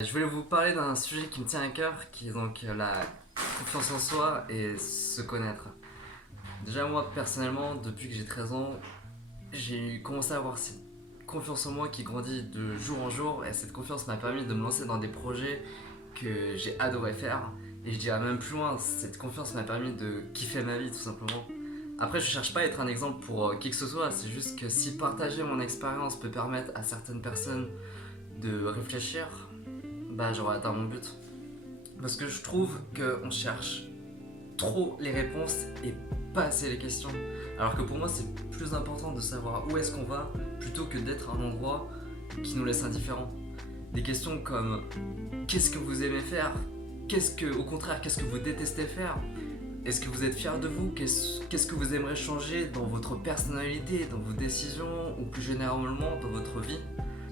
Je voulais vous parler d'un sujet qui me tient à cœur, qui est donc la confiance en soi et se connaître. Déjà moi personnellement, depuis que j'ai 13 ans, j'ai commencé à avoir cette confiance en moi qui grandit de jour en jour et cette confiance m'a permis de me lancer dans des projets que j'ai adoré faire. Et je dirais même plus loin, cette confiance m'a permis de kiffer ma vie tout simplement. Après, je cherche pas à être un exemple pour qui que ce soit, c'est juste que si partager mon expérience peut permettre à certaines personnes de réfléchir, bah j'aurais atteint mon but. Parce que je trouve qu'on cherche trop les réponses et pas assez les questions. Alors que pour moi, c'est plus important de savoir où est-ce qu'on va plutôt que d'être à un endroit qui nous laisse indifférents. Des questions comme qu'est-ce que vous aimez faire? Au contraire, qu'est-ce que vous détestez faire? Est-ce que vous êtes fier de vous? Qu'est-ce que vous aimeriez changer dans votre personnalité, dans vos décisions ou plus généralement dans votre vie?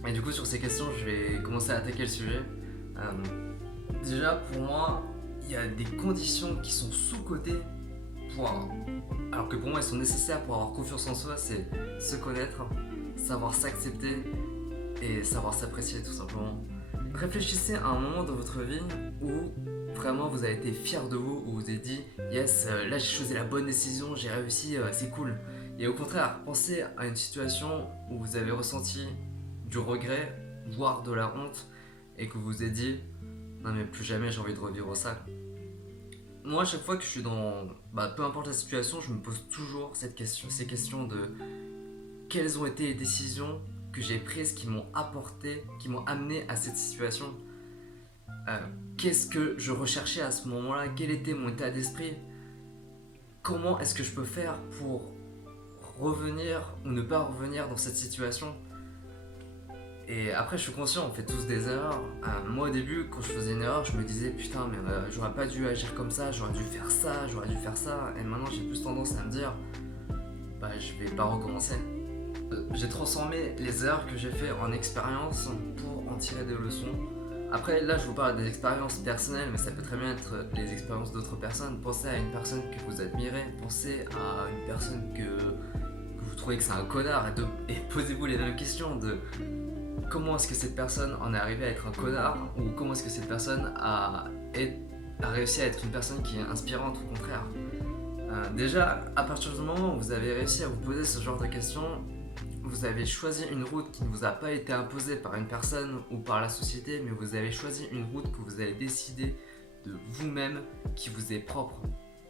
Et du coup, sur ces questions, je vais commencer à attaquer le sujet. Déjà, pour moi, il y a des conditions qui sont sous-cotées pour alors que pour moi, elles sont nécessaires pour avoir confiance en soi, c'est se connaître, savoir s'accepter et savoir s'apprécier tout simplement. Réfléchissez à un moment dans votre vie où vraiment vous avez été fier de vous, où vous avez dit yes, là j'ai choisi la bonne décision, j'ai réussi, c'est cool. Et au contraire, pensez à une situation où vous avez ressenti du regret, voire de la honte, et que vous vous êtes dit non mais plus jamais j'ai envie de revivre ça. Moi, à chaque fois que je suis peu importe la situation, je me pose toujours ces questions de quelles ont été les décisions que j'ai prises qui m'ont apporté, qui m'ont amené à cette situation. Qu'est-ce que je recherchais à ce moment-là? Quel était mon état d'esprit? Comment est-ce que je peux faire pour revenir ou ne pas revenir dans cette situation? Et après, je suis conscient, on fait tous des erreurs. Moi, au début, quand je faisais une erreur, je me disais putain, mais j'aurais pas dû agir comme ça, j'aurais dû faire ça, j'aurais dû faire ça. Et maintenant, j'ai plus tendance à me dire, bah, je vais pas recommencer. J'ai transformé les erreurs que j'ai fait en expériences pour en tirer des leçons. Après, là, je vous parle des expériences personnelles, mais ça peut très bien être les expériences d'autres personnes. Pensez à une personne que vous admirez, pensez à une personne que vous trouvez que c'est un connard, et posez-vous les mêmes questions de comment est-ce que cette personne en est arrivée à être un connard ou comment est-ce que cette personne a réussi à être une personne qui est inspirante au contraire. Déjà, à partir du moment où vous avez réussi à vous poser ce genre de questions, vous avez choisi une route qui ne vous a pas été imposée par une personne ou par la société, mais vous avez choisi une route que vous avez décidé de vous-même, qui vous est propre.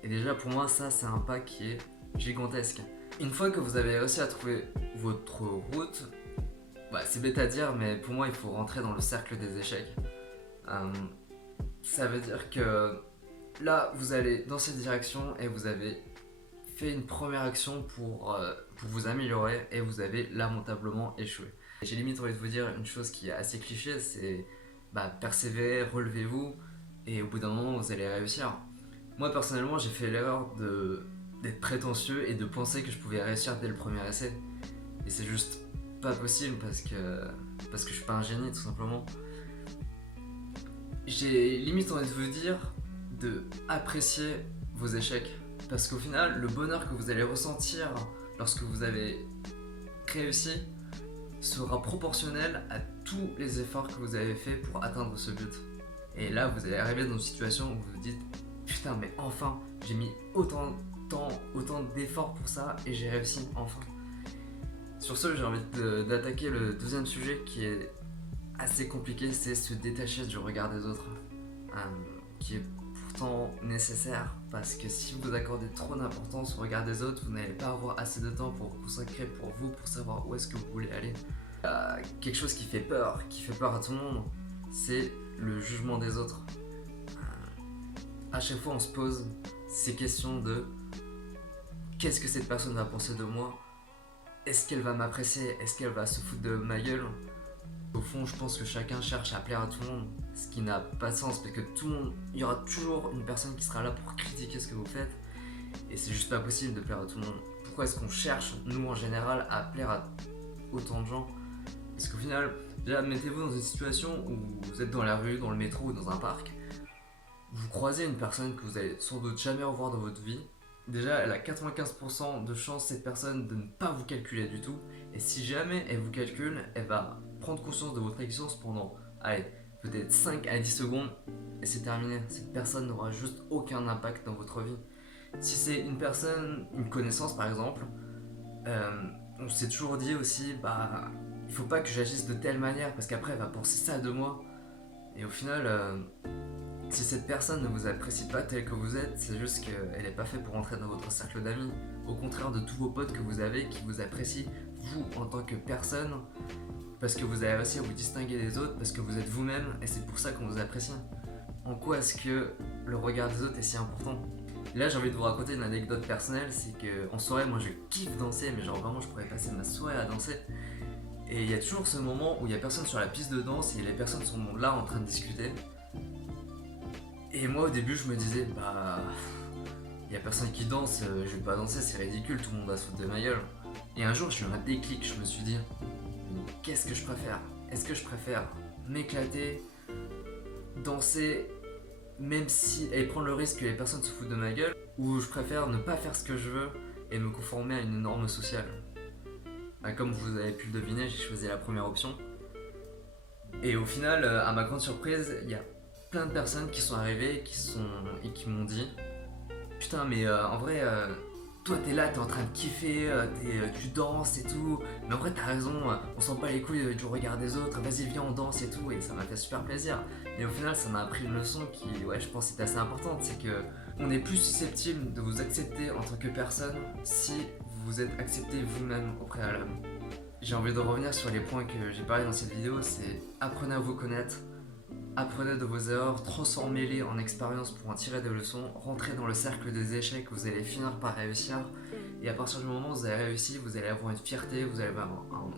Et déjà pour moi, ça c'est un pas qui est gigantesque. Une fois que vous avez réussi à trouver votre route, c'est bête à dire, mais pour moi, il faut rentrer dans le cercle des échecs. Ça veut dire que là, vous allez dans cette direction et vous avez fait une première action pour vous améliorer et vous avez lamentablement échoué. J'ai limite envie de vous dire une chose qui est assez cliché, c'est persévérer, relevez-vous et au bout d'un moment, vous allez réussir. Moi, personnellement, j'ai fait l'erreur d'être prétentieux et de penser que je pouvais réussir dès le premier essai. Et c'est juste pas possible parce que je suis pas un génie tout simplement. J'ai limite envie de vous dire de apprécier vos échecs parce qu'au final le bonheur que vous allez ressentir lorsque vous avez réussi sera proportionnel à tous les efforts que vous avez fait pour atteindre ce but. Et là vous allez arriver dans une situation où vous vous dites putain mais enfin j'ai mis autant de temps, autant d'efforts pour ça et j'ai réussi enfin. Sur ce, j'ai envie d'attaquer le deuxième sujet qui est assez compliqué, c'est se détacher du regard des autres, qui est pourtant nécessaire parce que si vous accordez trop d'importance au regard des autres, vous n'allez pas avoir assez de temps pour vous consacrer pour vous, pour savoir où est-ce que vous voulez aller. Quelque chose qui fait peur à tout le monde, c'est le jugement des autres. À chaque fois, on se pose ces questions de qu'est-ce que cette personne va penser de moi? Est-ce qu'elle va m'apprécier? Est-ce qu'elle va se foutre de ma gueule? Au fond, je pense que chacun cherche à plaire à tout le monde, ce qui n'a pas de sens parce que tout le monde, il y aura toujours une personne qui sera là pour critiquer ce que vous faites et c'est juste pas possible de plaire à tout le monde. Pourquoi est-ce qu'on cherche, nous en général, à plaire à autant de gens? Parce qu'au final, déjà, mettez-vous dans une situation où vous êtes dans la rue, dans le métro ou dans un parc, vous croisez une personne que vous allez sans doute jamais revoir dans votre vie. Déjà, elle a 95% de chance, cette personne, de ne pas vous calculer du tout. Et si jamais elle vous calcule, elle va prendre conscience de votre existence pendant, allez, peut-être 5 à 10 secondes et c'est terminé. Cette personne n'aura juste aucun impact dans votre vie. Si c'est une personne, une connaissance par exemple, on s'est toujours dit aussi, bah, il faut pas que j'agisse de telle manière parce qu'après elle va penser ça de moi. Et au final, si cette personne ne vous apprécie pas tel que vous êtes, c'est juste qu'elle n'est pas faite pour entrer dans votre cercle d'amis. Au contraire de tous vos potes que vous avez qui vous apprécient, vous en tant que personne, parce que vous avez réussi à vous distinguer des autres, parce que vous êtes vous-même et c'est pour ça qu'on vous apprécie. En quoi est-ce que le regard des autres est si important? Et là, j'ai envie de vous raconter une anecdote personnelle, c'est que en soirée, moi je kiffe danser, mais genre vraiment, je pourrais passer ma soirée à danser. Et il y a toujours ce moment où il y a personne sur la piste de danse et les personnes sont là en train de discuter. Et moi au début je me disais bah il y a personne qui danse, je vais pas danser, c'est ridicule, tout le monde va se foutre de ma gueule. Et un jour j'ai eu un déclic, je me suis dit qu'est-ce que je préfère? Est-ce que je préfère m'éclater, danser, même si et prendre le risque que les personnes se foutent de ma gueule, ou je préfère ne pas faire ce que je veux et me conformer à une norme sociale? Bah, comme vous avez pu le deviner, j'ai choisi la première option. Et au final, à ma grande surprise, il y a plein de personnes qui sont arrivées et qui m'ont dit putain, mais en vrai, toi t'es là, t'es en train de kiffer, tu danses et tout, mais en vrai t'as raison, on sent pas les couilles du regard des autres, vas-y viens on danse et tout, et ça m'a fait super plaisir. Et au final ça m'a appris une leçon qui, ouais, je pense est assez importante, c'est que on est plus susceptible de vous accepter en tant que personne si vous vous êtes accepté vous-même au préalable. J'ai envie de revenir sur les points que j'ai parlé dans cette vidéo, c'est apprenez à vous connaître, apprenez de vos erreurs, transformez-les en expérience pour en tirer des leçons, rentrez dans le cercle des échecs, vous allez finir par réussir. Et à partir du moment où vous avez réussi, vous allez avoir une fierté, vous allez avoir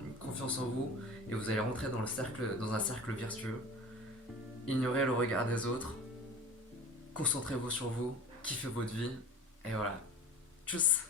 une confiance en vous, et vous allez rentrer dans un cercle vertueux. Ignorez le regard des autres, concentrez-vous sur vous, kiffez votre vie, et voilà. Tchuss!